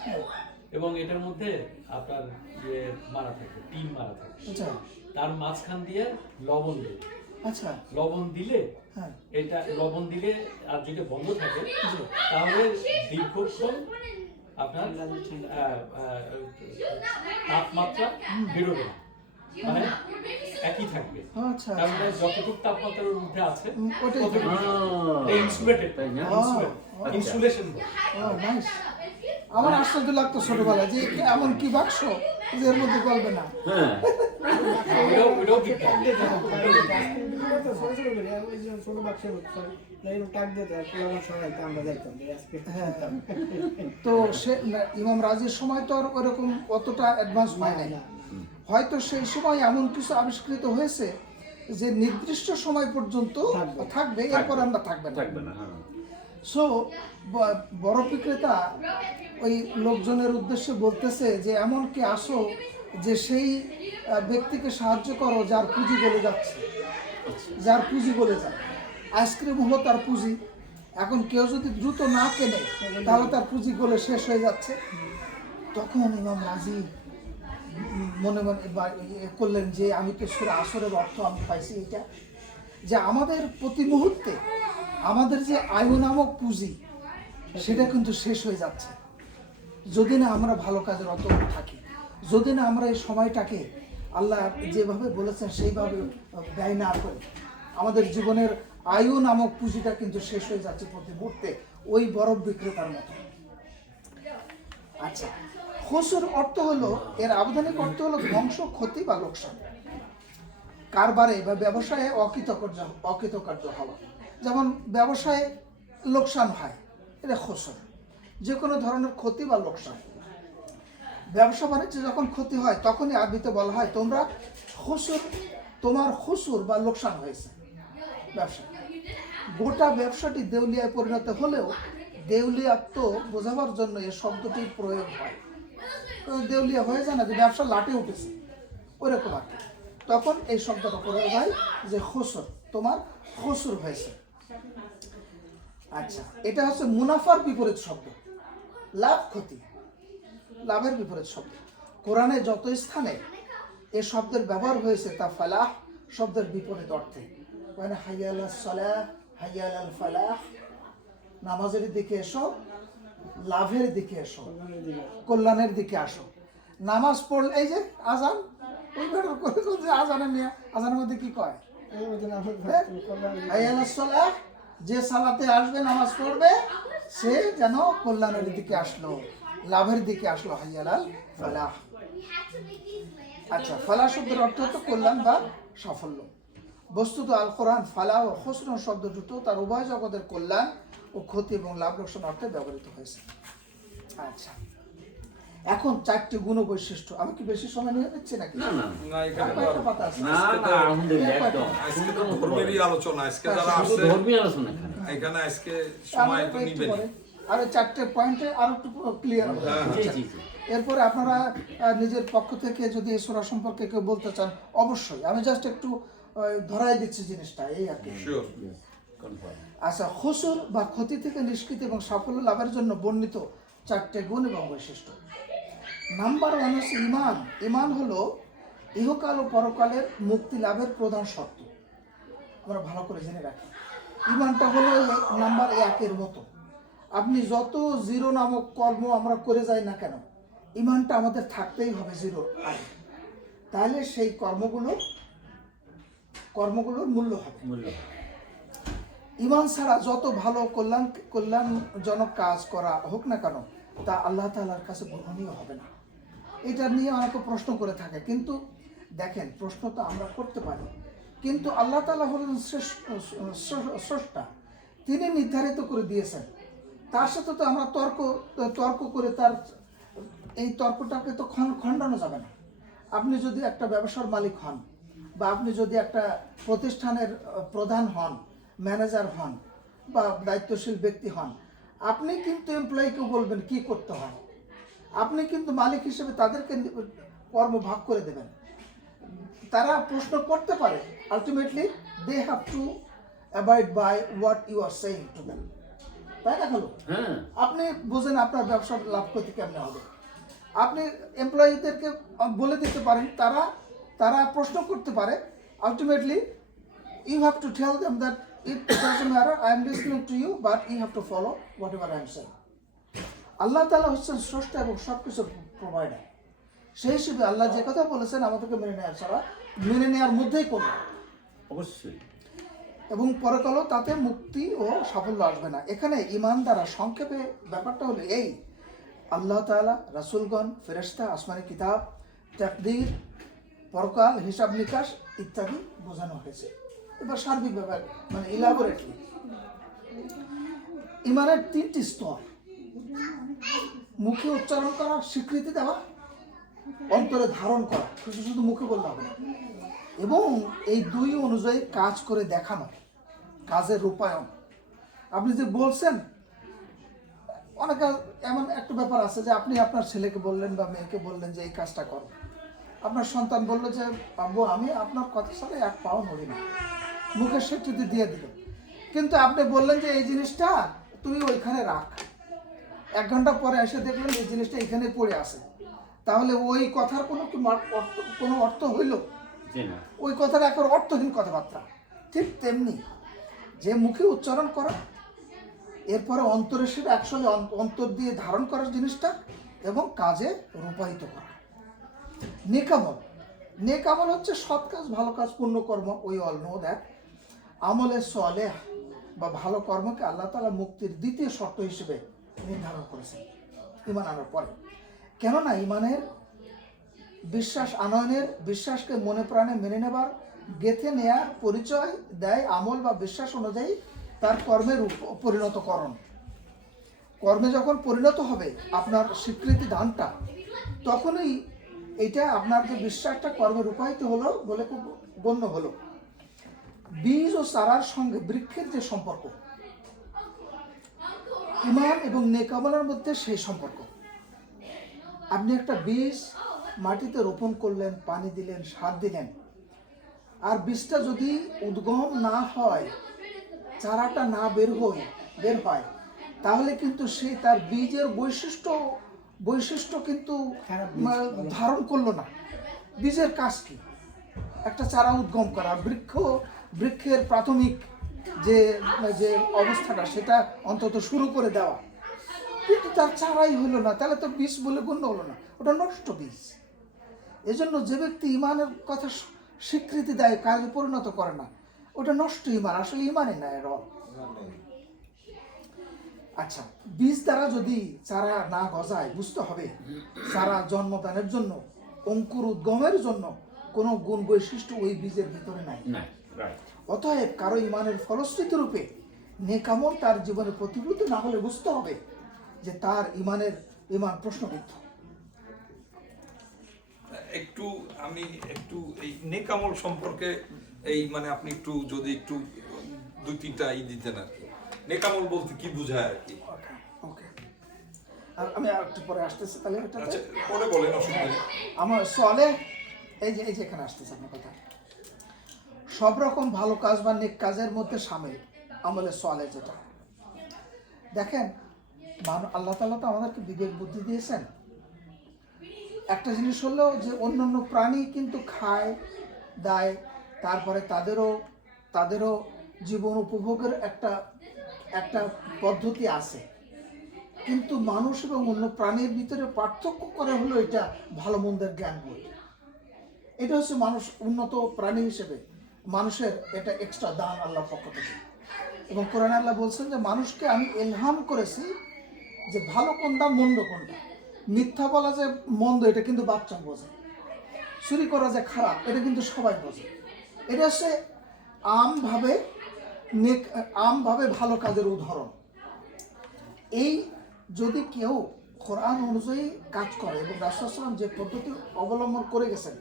এবং এটার মধ্যে আপনার ইয়ে মারা থাকে, টিন মারা থাকে। আচ্ছা তার মাঝখান দিয়ে লবণ দেবে। আচ্ছা, লবণ দিলে হ্যাঁ, এটা লবণ দিলে আর যদি বন্ধ থাকে তাহলে দীর্ঘক্ষণ আপনার তাপমাত্রা বেরোবে না, মানে একই থাকবে। আচ্ছা, তার মানে যতটুকু তাপমাত্রার মধ্যে আছে ওটাই ততটুকু আহ, ইনসুলেটেড, তাই না? ইনসুলেশন। নাইস। আমার আশ্চর্য লাগতো ছোটবেলায় যে এমন কি বাক্স যে এর মধ্যে গলবে না। হ্যাঁ, ওইটাও বিজ্ঞান। ছোট বাক্সের টাক দিয়ে সবাই আমরা যাইতাম আজকে। হ্যাঁ, তো সে ইমাম রাজির সময় তো আর ওরকম অতটা অ্যাডভান্স হয় নাই, হয়তো সেই সময় এমন কিছু আবিষ্কৃত হয়েছে যে নির্দিষ্ট সময় পর্যন্ত থাকবে, এরপর আমরা থাকবে না। থাকবে না। হ্যাঁ, সো বড় বিক্রেতা ওই লোকজনের উদ্দেশ্যে বলতেছে যে এমন কি আসো যে সেই ব্যক্তিকে সাহায্য করো যার পুঁজি গলে যাচ্ছে, যার পুঁজি গলে যায়। আইসক্রিম হলো তার পুঁজি, এখন কেউ যদি দ্রুত না কেনে তাহলে তার পুঁজি গলে শেষ হয়ে যাচ্ছে। তখন ইমাম রাজি মনে মনে করলেন যে আমি তো সূরা আসরের অর্থ আমি পাইছি এটা, যে আমাদের প্রতি মুহূর্তে আমাদের যে আয়ু নামক পুঁজি সেটা কিন্তু শেষ হয়ে যাচ্ছে যদি না আমরা ভালো কাজে রত থাকি, যদি না আমরা এই সময়টাকে আল্লাহ যেভাবে বলেছেন সেইভাবে ব্যয় না করি। আমাদের জীবনের আয়ু নামক পুঁজিটা কিন্তু শেষ হয়ে যাচ্ছে প্রতি মুহূর্তে, ওই বরফ বিক্রেতার মতো। আচ্ছা, খুসুর অর্থ হলো, এর আবেদনিক অর্থ হলো ধ্বংস, ক্ষতি বা লোকসান, কারবারে বা ব্যবসায়ে অকৃতকার্য হওয়া। যেমন ব্যবসায়ে লোকসান হয়, এটা খুসুর, যে কোনো ধরনের ক্ষতি বা লোকসান। ব্যবসা বাণিজ্যে যখন ক্ষতি হয় তখনই আরবিতে বলা হয় তোমরা খুসুর, তোমার খুসুর বা লোকসান হয়েছে ব্যবসা। গোটা ব্যবসাটি দেউলিয়ায় পরিণত হলেও দেউলিয়াত্ব বোঝাবার জন্য এই শব্দটির প্রয়োগ হয়। দেউলিয়া হয়ে যায় না যে ব্যবসা লাটে উঠেছে, ওইরকম আর কি, তখন এই শব্দটা প্রয়োগ হয় যে খুসুর, তোমার খুসুর হয়েছে। আচ্ছা, এটা হচ্ছে মুনাফার বিপরীত শব্দ, লাভ ক্ষতি, লাভের বিপরীত শব্দ। কোরআনে যত স্থানে এ শব্দের ব্যবহার হয়েছে তা ফালাহ শব্দের বিপরীত অর্থে, মানে হাইয়া আলাস সালাহ, হাইয়া আলাল ফালাহ, নামাজের দিকে এসো, লাভের দিকে এসো, কল্যাণের দিকে আসো। নামাজ পড়লে এই যে আজান, ওই ব্যাটার করে যে আজানের নিয়ে, আজানের মধ্যে কি কয় এই মতন আমার হ্যাঁ? কল্যাণের দিকে- হাইয়া আলাস সালাহ, যে সালাতে আসবে নামাজ পড়বে সে যেন কল্যাণের দিকে আসলো, লাভের দিকে আসলো। হাইয়া আলাল ফালাহ। আচ্ছা, ফালাহ শব্দের অর্থ হতো কল্যাণ বা সাফল্য। বস্তুত আল কোরআন ফালাহ ও খুসরন শব্দ দুটো তার উভয় জগতের কল্যাণ ও ক্ষতি এবং লাভ লোকসান অর্থে ব্যবহৃত হয়েছে। আচ্ছা, এখন 4টি গুণ ও বৈশিষ্ট্য। আমি কি বেশি সময় নিয়ে নিচ্ছি নাকি? না না না এখানে আর কয়েকটা পাতা আছে। না না আলহামদুলিল্লাহ একদম আজকে তো ধর্মেরই আলোচনা, আজকে যারা শুধু আসছে ধর্মীয় আলোচনা এখানে। এখানে আজকে সময় তো একটু নিবেন। পরে আর 4টে পয়েন্টে আরো একটু ক্লিয়ার হবে। জি জি জি। এরপরে আপনারা নিজের পক্ষ থেকে যদি এই সূরা সম্পর্কে কেউ বলতে চান অবশ্যই, আমি জাস্ট একটু ধরাই দিচ্ছি জিনিসটা, এই আর কি। শিওর। কনফার্ম। আচ্ছা, খুসুর বা ক্ষতি থেকে নিষ্কৃতি এবং সাফল্য লাভের জন্য বর্ণিত 4টে গুণ এবং বৈশিষ্ট্য। নাম্বার 1 হচ্ছে ঈমান। ঈমান হলো ইহকাল ও পরকালের মুক্তি লাভের প্রধান শর্ত। আমরা ভালো করে জেনে রাখি, ঈমানটা হলো নাম্বার 1-এর মতো। আপনি যত জিরো নামক কর্ম আমরা করে যাই না কেন, ঈমানটা আমাদের থাকতেই হবে জিরো আগে, তাহলে সেই কর্মগুলোর মূল্য হবে। মূল্য। ঈমান ছাড়া যত ভালো কল্যাণজনক কাজ করা হোক না কেন তা আল্লাহ তাআলার কাছে গ্রহণীয় হবে না। এটা নিয়ে অনেকে প্রশ্ন করে থাকে, কিন্তু দেখেন প্রশ্ন তো আমরা করতে পারি, কিন্তু আল্লাহ তাআলা হলেন স্রষ্টা, তিনি নির্ধারিত করে দিয়েছেন। তার সাথে তো আমরা তর্ক করে তার এই তর্কটাকে তো খণ্ডানো যাবে না। আপনি যদি একটা ব্যবসার মালিক হন বা আপনি যদি একটা প্রতিষ্ঠানের প্রধান হন, ম্যানেজার হন বা দায়িত্বশীল ব্যক্তি হন, আপনি কিন্তু এমপ্লয়িকে বলবেন কি করতে হয়। আপনি কিন্তু মালিক হিসেবে তাদেরকে কর্ম ভাগ করে দেবেন। তারা প্রশ্ন করতে পারে, ultimately they have to avoid by what you are saying to them. তাই না? হলো হ্যাঁ আপনি বুঝেন আপনার ব্যবসার লাভ ক্ষতি কেমন হবে। আপনি এমপ্লয়িদেরকে বলে দিতে পারেন, তারা প্রশ্ন করতে পারে, ultimately you have to tell them that it doesn't matter, I am listening to you, but you have to follow whatever I am saying. আল্লাহ তাআলা হচ্ছেন স্রষ্টা এবং সব কিছুর প্রোভাইডার। সেই হিসেবে আল্লাহ যে কথা বলেছেন আমাদেরকে মেনে নেওয়ার মধ্যেই করবে, অবশ্যই। এবং পরকালও তাতে মুক্তি ও সাফল্য আসবে না। এখানে ঈমান দ্বারা সংক্ষেপে ব্যাপারটা হলো এই, আল্লাহ তাআলা, রাসূলগণ, ফেরেশতা, আসমানি কিতাব, তাকদীর, পরকাল, হিসাব নিকাশ ইত্যাদি বোঝানো হয়েছে। এবার সার্বিক ব্যাপার মানে ইলাবোরেটলি, ঈমানের 3টি স্তর: মুখে উচ্চারণ করা, স্বীকৃতি দেওয়া, অন্তরে ধারণ করা, শুধু মুখে বললে হবে না, এবং এই 2 অনুযায়ী কাজ করে দেখানো, কাজের রূপায়ণ। আপনি যে বলছেন, অনেক এমন একটা ব্যাপার আছে যে আপনি আপনার ছেলেকে বললেন বা মেয়েকে বললেন যে এই কাজটা করো, আপনার সন্তান বলল যে আব্বু আমি আপনার কথা ছাড়া 1 পাও নড়ি না, মুখের স্বীকৃতি দিয়ে দিল, কিন্তু আপনি বললেন যে এই জিনিসটা তুমি ওইখানে রাখ, 1 ঘন্টা পরে এসে দেখলেন এই জিনিসটা এখানে পড়ে আছে, তাহলে ওই কথার কোনো অর্থ হইল? জি না। ওই কথাটা এখন অর্থহীন কথাবার্তা। ঠিক তেমনি যে মুখে উচ্চারণ করা, এরপরে অন্তরে সেটা অ্যাকচুয়ালি অন্তর দিয়ে ধারণ করার জিনিসটা, এবং কাজে রূপায়িত করা। নেক আমল হচ্ছে সৎ কাজ, ভালো কাজ, পুণ্যকর্ম। উই অল নো দ্যাট আমলে সালেহ বা ভালো কর্মকে আল্লাহ তাআলা মুক্তির দ্বিতীয় শর্ত হিসেবে নির্ধারণ করেছেন ঈমান আনার পরে। কেননা ঈমানের বিশ্বাস আনয়নের, বিশ্বাসকে মনে প্রাণে মেনে নেবার, গেঁথে নেয়ার পরিচয় দেয় আমল বা বিশ্বাস অনুযায়ী তার কর্মের পরিণতকরণ। কর্মে যখন পরিণত হবে আপনার স্বীকৃতি দানটা, তখনই এটা আপনার যে বিশ্বাসটা কর্মে রূপায়িত হলো বলে গণ্য হলো। বীজ ও চারার সঙ্গে বৃক্ষের যে সম্পর্ক, ঈমান এবং নেক আমলের মধ্যে সেই সম্পর্ক। আপনি একটা বীজ মাটিতে রোপণ করলেন, পানি দিলেন, সার দিলেন, আর বীজটা যদি উদ্গম না হয়, চারাটা না বের হয়, তাহলে কিন্তু সে তার বীজের বৈশিষ্ট্য কিন্তু ধারণ করলো না। বীজের কাজ কি? একটা চারা উদ্গম করা, বৃক্ষের প্রাথমিক যে অবস্থাটা সেটা অন্তত শুরু করে দেওয়া, কিন্তু তার চারাই হলো না, তাহলে তো বীজ বলে গণ্য হলো না, ওটা নষ্ট বীজ। এজন্য যে ব্যক্তি ঈমানের কথা স্বীকৃতি দেয়, কাজে পরিণত করে না, ওটা নষ্ট ইমান, আসলে ইমানই না এর। আচ্ছা, বীজ দ্বারা যদি চারা না গজায়, বুঝতে হবে চারা জন্মদানের জন্য, অঙ্কুর উদ্গমের জন্য কোনো গুণ বৈশিষ্ট্য ওই বীজের ভিতরে নাই। না, রাইট। অতএব কারো ইমানের ফলশ্রুতি রূপে নেকামল তার জীবনে প্রতিফলিত না হলে বুঝতে হবে যে তার ইমান প্রশ্নবিদ্ধ। একটু আমি এই নেকামল সম্পর্কে এই মানে আপনি একটু যদি একটু 2-3টা দিতেন আর কি। নেকামল বলতে কি বোঝায় আর কি? ওকে, আর আমি আর একটু পরে আসতেছি তাহলে এটা। আচ্ছা, পরে বলেন, অসুবিধা নেই। আমার সলে এই যে এখানে আসতেছে আপনার কথা, সব রকম ভালো কাজ বা নেক কাজের মধ্যে সামিল আমলে সলে। যেটা দেখেন, আল্লাহ তাআলা তো আমাদেরকে বিবেক বুদ্ধি দিয়েছেন। একটা জিনিস হলো যে অন্যান্য প্রাণী কিন্তু খায় দায়, তারপরে তাদেরও জীবন উপভোগের একটা পদ্ধতি আছে, কিন্তু মানুষ এবং অন্য প্রাণীর ভিতরে পার্থক্য করে হলো এটা ভালো মন্দের জ্ঞান বোধ। এটা হচ্ছে মানুষ উন্নত প্রাণী হিসেবে মানুষের এটা এক্সট্রা দান আল্লাহর পক্ষ থেকে। এবং কোরআনে আল্লাহ বলছেন যে মানুষকে আমি ইলহাম করেছি যে ভালো কোনটা মন্দ কোনটা। মিথ্যা বলা যে মন্দ এটা কিন্তু বাচ্চা বোঝে, চুরি করা যে খারাপ এটা কিন্তু সবাই বোঝে। এটা হচ্ছে আমভাবে ভালো কাজের উদাহরণ। এই যদি কেউ কোরআন অনুযায়ী কাজ করে এবং রাসূল সাল্লাল্লাহু আলাইহি ওয়াসাল্লাম যে পদ্ধতি অবলম্বন করে গেছেন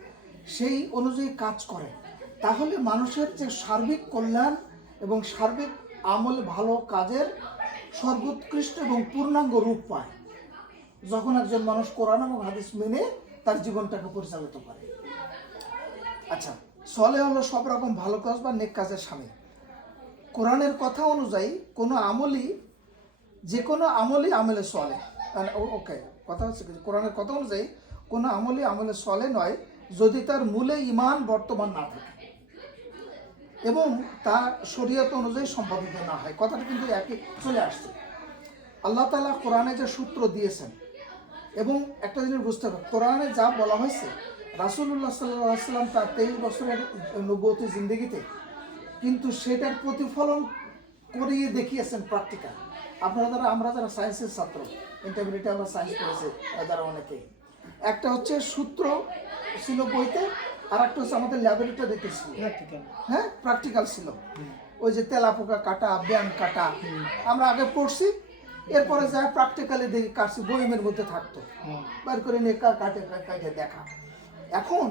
সেই অনুযায়ী কাজ করে, তাহলে মানুষের যে সার্বিক কল্যাণ এবং সার্বিক আমল ভালো কাজের সর্বোৎকৃষ্ট এবং পূর্ণাঙ্গ রূপ পায় যখন একজন মানুষ কোরআন এবং হাদিস মেনে তার জীবনটাকে পরিচালিত করে। আচ্ছা, সলে হলো সব রকম ভালো কাজ বা নেক কাজের শামিল। কোরআনের কথা অনুযায়ী যে কোনো আমলই আমলে সলে। ওকে, কথা হচ্ছে কোরআনের কথা অনুযায়ী কোনো আমলই আমলে সলে নয় যদি তার মূলে ঈমান বর্তমান না থাকে এবং তা শরীয়ত অনুযায়ী সম্পাদিত না হয়। কথাটা কিন্তু একই চলে আসছে। আল্লাহ তাআলা কোরআনে যে সূত্র দিয়েছেন, এবং একটা জিনিস বুঝতে হবে, কোরআনে যা বলা হয়েছে রাসূলুল্লাহ সাল্লাল্লাহু আলাইহি ওয়াসাল্লাম তার 23 বছরের নবুয়তি জিন্দেগিতে কিন্তু সেটার প্রতিফলন করিয়ে দেখিয়েছেন প্র্যাকটিক্যাল। আমরা যারা সায়েন্সের ছাত্র, ইন্টারমিডিয়েটে আমরা সায়েন্স পড়েছি যারা অনেকেই, একটা হচ্ছে সূত্র ছিল বইতে, আর একটা হচ্ছে আমাদের ল্যাবরেটরিতে দেখেছি। হ্যাঁ, প্র্যাকটিক্যাল ছিল। ওই যে তেলাপোকা কাটা, ব্যায়াম কাটা আমরা আগে পড়ছি, এরপরে যা প্র্যাকটিক্যালি দেখি কাটছি, বইমের মধ্যে থাকতো, বের করে নিয়ে কাটে দেখা। এখন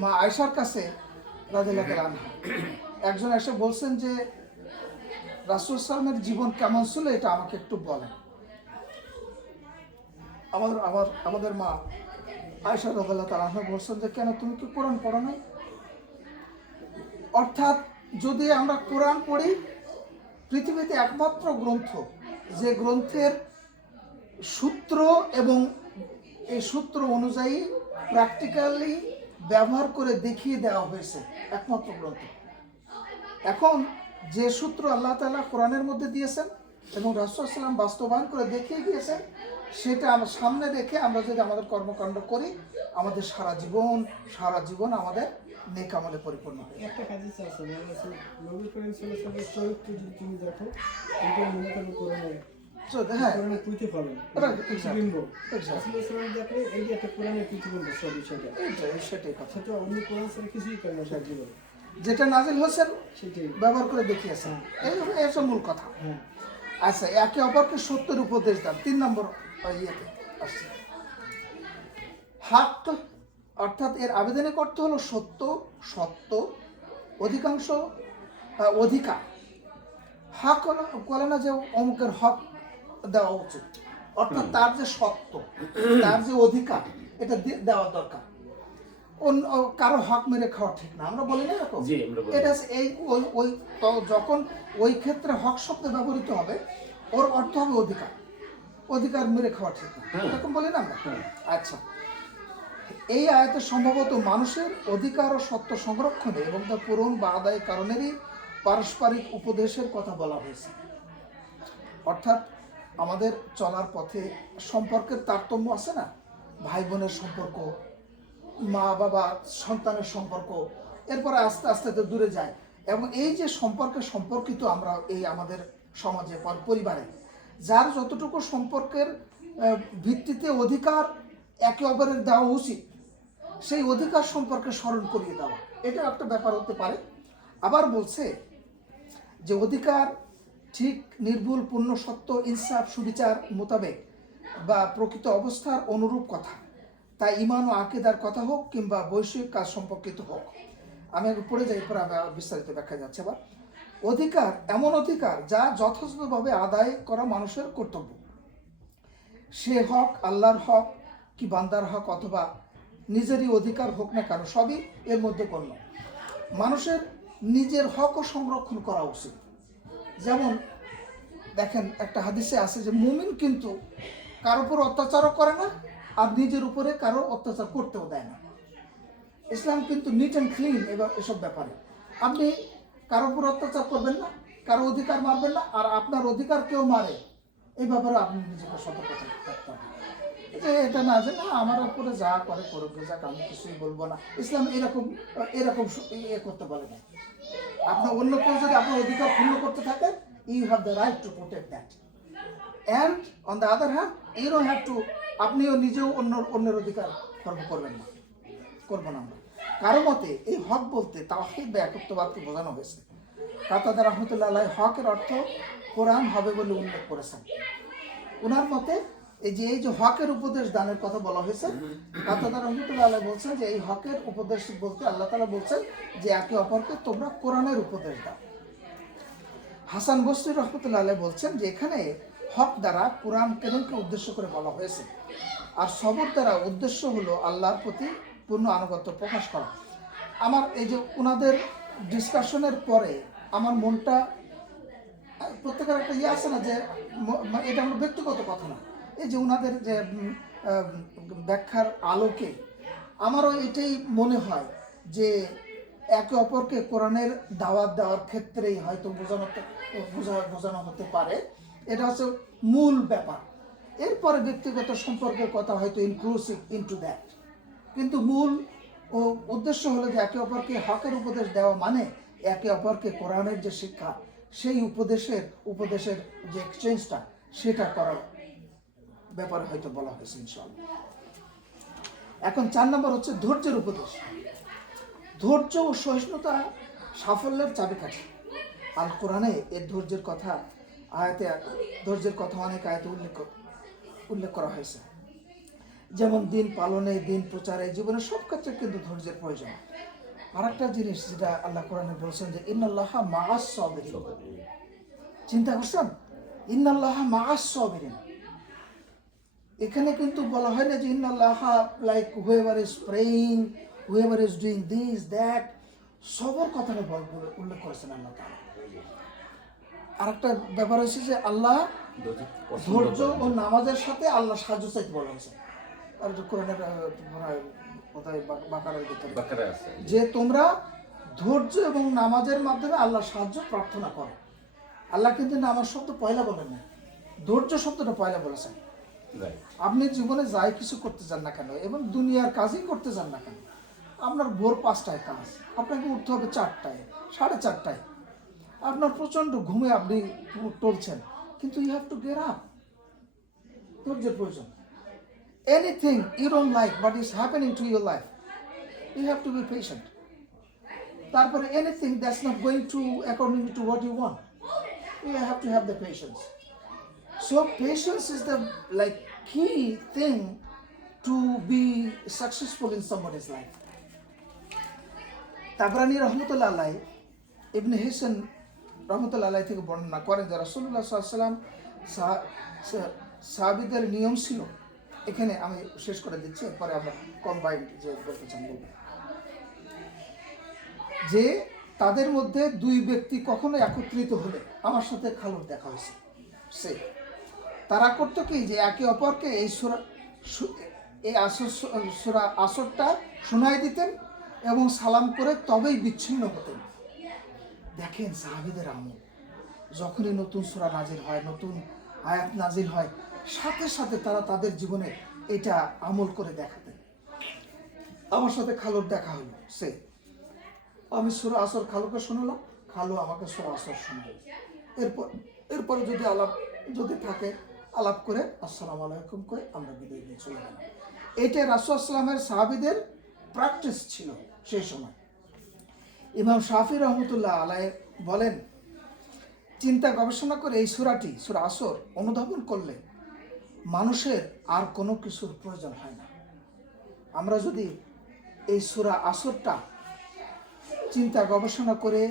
মা আয়েশার কাছে রাদিয়াল্লাহু আনহা একজন এসে বলছেন যে রাসূল সাল্লামের জীবন কেমন ছিল এটা আমাকে একটু বলেন। আমাদের মা আয়েশা রাদিয়াল্লাহু তাআলা আনহা বলছেন যে কেন, তুমি কি কোরআন পড়ো নাই? অর্থাৎ যদি আমরা কোরআন পড়ি, পৃথিবীতে একমাত্র গ্রন্থ যে গ্রন্থের সূত্র এবং এই সূত্র অনুযায়ী প্র্যাকটিক্যালি ব্যবহার করে দেখিয়ে দেওয়া হয়েছে, একমাত্র গ্রন্থ। এখন যে সূত্র আল্লাহ তাআলা কোরআনের মধ্যে দিয়েছেন এবং রাসূল সাল্লাল্লাহু আলাইহি ওয়াসাল্লাম বাস্তবায়ন করে দেখিয়ে দিয়েছেন, সেটা আমরা সামনে রেখে আমরা যদি আমাদের কর্মকাণ্ড করি, আমাদের সারা জীবন আমাদের নেক আমলে পরিপূর্ণ হবে। একটা কাজই চাইছে নবী করিম সাল্লাল্লাহু আলাইহি ওয়াসাল্লামের চরিত্র যদি তুমি দেখো, এটা মনে করো কোরআনে হ্যাঁ, কোরআনে প্রতিফলন প্রতিবিম্ব। রাসূলুল্লাহ দেখলে এই যে একটা কোরআনের প্রতিবিম্ব সব বিষয়টা, সেটাই কথা। সেটা অন্য কোরআন ছাড়া কিছুই করে না তার জীবনে, যেটা নাজিল হয়েছে সেটাই ব্যবহার করে দেখিয়েছেন, এই হচ্ছে মূল কথা। আচ্ছা, একে অপরকে সত্যের উপদেশ দান, 3 নম্বর ইয়েতে আসছে। হাক অর্থাৎ এর আবেদনিক অর্থ হলো সত্য, অধিকাংশ, অধিকার। হক বলে না যে অমুকের হক দেওয়া উচিত, অর্থাৎ তার যে সত্য, তার যে অধিকার, এটা দেওয়া দরকার। কারো হক মেরে খাওয়া ঠিক না, আমরা বলি না এরকম। এটা এই ওই যখন ওই ক্ষেত্রে হক শব্দ ব্যবহৃত হবে, ওর অর্থ হবে অধিকার মেরে খাওয়া ঠিক না, এরকম বলি না আমরা। আচ্ছা, এই আয়াতে সম্ভবত মানুষের অধিকার ও সত্য সংরক্ষণে এবং তা পূরণ বা আদায় কারণেরই পারস্পরিক উপদেশের কথা বলা হয়েছে। অর্থাৎ আমাদের চলার পথে সম্পর্কের তারতম্য আছে না, ভাই বোনের সম্পর্ক, মা বাবা সন্তানের সম্পর্ক, এরপরে আস্তে আস্তে তো দূরে যায়। এবং এই যে সম্পর্কিত আমরা এই আমাদের সমাজে পরিবারে যার যতটুকু সম্পর্কের ভিত্তিতে অধিকার একে অপরের দেওয়া উচিত, সেই অধিকার সম্পর্কে স্মরণ করিয়ে দেওয়া, এটা একটা ব্যাপার হতে পারে। আবার বলছে যে অধিকার ঠিক, নির্ভুল, পূর্ণ, সত্য, ইনসাফ, সুবিচার মোতাবেক বা প্রকৃত অবস্থার অনুরূপ কথা, তা ইমান ও আকিদার কথা হোক কিংবা বৈষয়িক কাজ সম্পর্কিত হোক। আমি আগে পড়ে যাই, পরে আমি বিস্তারিত ব্যাখ্যা যাচ্ছে। আবার অধিকার এমন অধিকার যা যথাযথভাবে আদায় করা মানুষের কর্তব্য। সে হক আল্লাহর হক কি বান্দার হক অথবা নিজেরই অধিকার হোক না কেন, সবই এর মধ্যে গণ্য। মানুষের নিজের হকও সংরক্ষণ করা উচিত। যেমন দেখেন, একটা হাদিসে আছে যে মুমিন কিন্তু কারো উপর অত্যাচারও করে না আর নিজের উপরে কারো অত্যাচার করতেও দেয় না। ইসলাম কিন্তু নিট অ্যান্ড ক্লিন এসব ব্যাপারে। আপনি কারো উপর অত্যাচার করবেন না, কারো অধিকার মারবেন না, আর আপনার অধিকার কেউ মারে এই ব্যাপারে আপনি নিজেকে সতর্ক থাকতে হবে। যে এটা না যে না আমার উপরে যা করে করুক, যাক আমি কিছুই বলবো না। ইসলাম এরকম ইয়ে করতে বলে না। আপনার অন্য কেউ যদি আপনার অধিকার ক্ষুণ্ণ করতে থাকে, you have the right to protect that. And on the other hand you don't have to, আপনিও নিজেও অন্যের অধিকার খর্ব করবেন না, করবো না আমরা। কারো মতে এই হক বলতে তাওহীদ বা একত্ববাদকে বোঝানো হয়েছে। কাতাদা রাহমাতুল্লাহ আলাইহি হকের অর্থ কোরআন হবে বলে উল্লেখ করেছেন। ওনার মতে এই যে হকের উপদেশ দানের কথা বলা হয়েছে, কাতাদা রাহমাতুল্লাহ আলাইহি বলছেন যে এই হকের উপদেশ বলতে আল্লাহ তাআলা বলছেন যে একে অপরকে তোমরা কোরআনের উপদেশ দাও। হাসান বসরি রহমতুল্লাহ আলাইহি বলছেন যে এখানে হক দ্বারা কোরআন কারীমকে উদ্দেশ্য করে বলা হয়েছে, আর সবর দ্বারা উদ্দেশ্য হলো আল্লাহর প্রতি পূর্ণ আনুগত্য প্রকাশ করা। আমার এই যে ওনাদের ডিসকাশনের পরে আমার মনটা, প্রত্যেকের একটা ইয়ে আছে না যে এটা আমার ব্যক্তিগত কথা না, এই যে ওনাদের যে ব্যাখ্যার আলোকে আমারও এটাই মনে হয় যে একে অপরকে কোরআনের দাওয়াত দেওয়ার ক্ষেত্রেই হয়তো বোঝানো হতে পারে। এটা হচ্ছে মূল ব্যাপার। এরপরে ব্যক্তিগত সম্পর্কের কথা হয়তো ইনক্লুসিভ ইনটু দ্যাট, কিন্তু মূল ও উদ্দেশ্য হলো যে একে অপরকে হকের উপদেশ দেওয়া, মানে একে অপরকে কোরআনের যে শিক্ষা সেই উপদেশের যে এক্সচেঞ্জটা সেটা করার ব্যাপারে হয়তো বলা হয়েছে ইনশাআল্লাহ। এখন 4 নম্বর হচ্ছে ধৈর্যের উপদেশ। ধৈর্য ও সহিষ্ণুতা সাফল্যের চাবিকাঠি। আল কোরআনে এর ধৈর্যের কথা অনেক আয়াতে উল্লেখ করা হয়েছে। যেমন দিন পালনে, দিন প্রচারে, জীবনের সব ক্ষেত্রে কিন্তু ধৈর্যের প্রয়োজন। আর একটা জিনিস যেটা আল্লাহ কোরআনে বলছেন যে ইন্নাল্লাহা মাআস সাবিরিন। চিন্তা করছেন, ইন্নাল্লাহা মাআস সাবিরিন। এখানে কিন্তু বলা হয় না যে ইন্নাল্লাহা like whoever is praying, whoever is doing this that. সবর কথাটা উল্লেখ করেছেন আল্লাহ তাআলা। আর একটা ব্যাপার হচ্ছে যে আল্লাহ ধৈর্য ও নামাজের সাথে আল্লাহ সাহায্য চাইতে বলা হয়েছে। আর কোরআনের বাকারার ভিতরে যে তোমরা ধৈর্য এবং নামাজের মাধ্যমে আল্লাহ সাহায্য প্রার্থনা করো। আল্লাহ কিন্তু নামাজ শব্দ পয়লা বলেন না, ধৈর্য শব্দটা পয়লা বলেছেন। আপনি জীবনে যাই কিছু করতে চান না কেন এবং দুনিয়ার কাজই করতে চান না কেন, আপনার ভোর 5টায় কাজ, আপনাকে উঠতে হবে 4টায়, 4:30টায়। আপনার প্রচন্ড ঘুমে আপনি টলছেন, কিন্তু you have to get up. ধৈর্যের প্রয়োজন। Anything you don't like but is happening to your life, you have to be patient. তারপরে anything that's not going to according to what you want, you have to have the patience. So patience is the key thing to be successful in somebody's life. তাবরানী রহমতুল্লাহ আলাইহি ইবনে হিসান রহমতুল্লাহ আলাইহি থেকে বর্ণনা করেন যে রাসূলুল্লাহ সাল্লাল্লাহু আলাইহি ওয়াসাল্লাম সাহাবীদের নিয়ম ছিল, এখানে আমি শেষ করে দিচ্ছি, এরপরে আমরা কম্বাইন্ড যে বলতে চান বলবো, যে তাদের মধ্যে 2 ব্যক্তি কখনো একত্রিত হলে আমার সাথে খালুর দেখা হয়েছে, সে তারা করতো কি যে একে অপরকে এই সূরা আসরটা শোনায় দিতেন এবং সালাম করে তবেই বিচ্ছিন্ন হতেন। দেখেন সাহাবীদের আমল, যখনই নতুন সূরা নাজিল হয়, নতুন আয়াত নাজিল হয়, সাথে সাথে তারা তাদের জীবনে এটা আমল করে দেখাতেন। আমার সাথে খালুর দেখা হলো, সে আমি সূরা আসর খালুকে শোনালাম, খালু আমাকে সূরা আসর শোনাল। এরপরে যদি থাকে আলাপ করে আসসালামু আলাইকুম করে আমরা বিদায় দিয়ে চলে গেলাম। এইটাই রাসূল সাল্লামের সাহাবীদের প্র্যাকটিস ছিল সেই সময়। ইমাম শাফি রহমতুল্লাহ আলাইহি বলেন, চিন্তা গবেষণা করে এই সূরা আসর অনুধাবন করলে মানুষের আর কোনো কিছুর প্রয়োজন হয় না। আমরা যদি এই সূরা আসরটা চিন্তা গবেষণা করে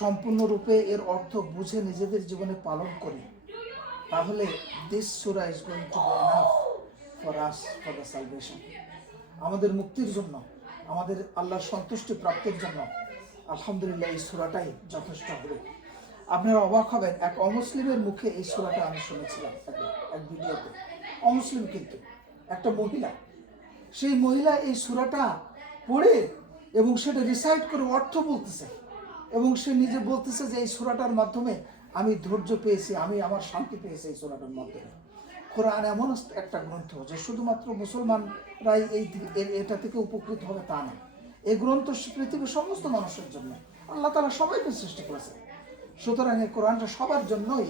সম্পূর্ণরূপে এর অর্থ বুঝে নিজেদের জীবনে পালন করি, তাহলে this Surah is going to B enough for us for the salvation. আমাদের মুক্তির জন্য, আমাদের আল্লাহর সন্তুষ্টি প্রাপ্তির জন্য আলহামদুলিল্লাহ এই সূরাটাই যথেষ্ট হবে। আপনারা অবাক হবেন, এক অমুসলিমের মুখে এই সূরাটা আমি শুনেছিলাম এক ভিডিওতে। অমুসলিম কিন্তু একটা মহিলা, সেই মহিলা এই সূরাটা পড়ে এবং সেটা রিসাইট করে অর্থ বলতেছে, এবং সে নিজে বলতেছে যে এই সূরাটার মাধ্যমে আমি ধৈর্য পেয়েছি, আমি আমার শান্তি পেয়েছি এই সূরাটার মাধ্যমে। কোরআন এমন একটা গ্রন্থ যে শুধুমাত্র মুসলমানরাই এটা থেকে উপকৃত হবে তা না। এই গ্রন্থ পৃথিবীর সমস্ত মানুষের জন্য, আল্লাহ তাআলা সবাইকে সৃষ্টি করেছে। সুতরাং এই কোরআনটা সবার জন্যই,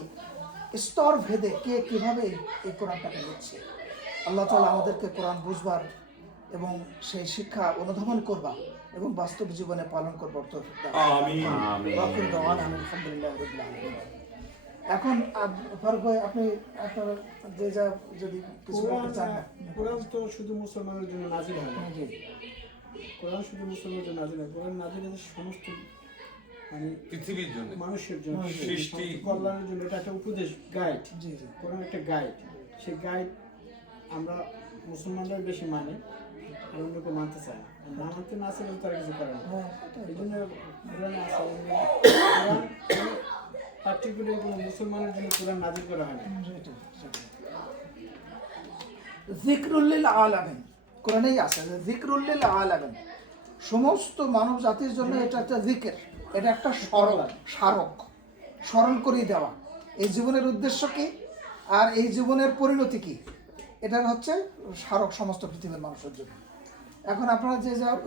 স্তর ভেদে কে কিভাবে এই কোরআনটাকে নিচ্ছে। আল্লাহ তাআলা আমাদেরকে কোরআন বুঝবার এবং সেই শিক্ষা অনুধাবন করবা এবং বাস্তব জীবনে পালন করবার তৌফিক দান করুন। আমিন। ওয়াকিল দাওয়ানা আলহামদুলিল্লাহি রাব্বিল আলামিন। এখন ফারুক ভাই, আপনি আপনার যা যদি কিছু বলতে চান। কোরআন তো শুধু মুসলমানের জন্য নাজিল হয় না। জি, কোরআন শুধু মুসলমানের জন্য নাজিল হয়, কোরআন নাজিল হয়েছে সমস্ত মানে পৃথিবীর জন্য মানুষের জন্য, সৃষ্টি কল্যাণের জন্য। এটা একটা উপদেশ, গাইড। জি, জি। কোরআন একটা গাইড। সেই গাইড আমরা মুসলমানরা বেশি মানে, আর অন্য কেউ মানতে চায় না। না মানতে না চাইলে তারা কিছু করে না। হ্যাঁ, এই জন্য কোরআনে আছে, কোরআন পার্টিকুলার কোনো মুসলমানের জন্য কোরআন নাজিল করা হয় না। যিকরুল্লিল আলামিন, কোরআনেই আছে যে যিকরুল্লিল আলামিন, সমস্ত মানব জাতির জন্য এটা একটা যিকের, এটা একটা স্মরণ করিয়ে দেওয়া এই জীবনের উদ্দেশ্য কি আর এই জীবনের পরিণতি কি, এটার হচ্ছে স্মারক সমস্ত পৃথিবীর মানুষের জন্য। এখন আপনারা যে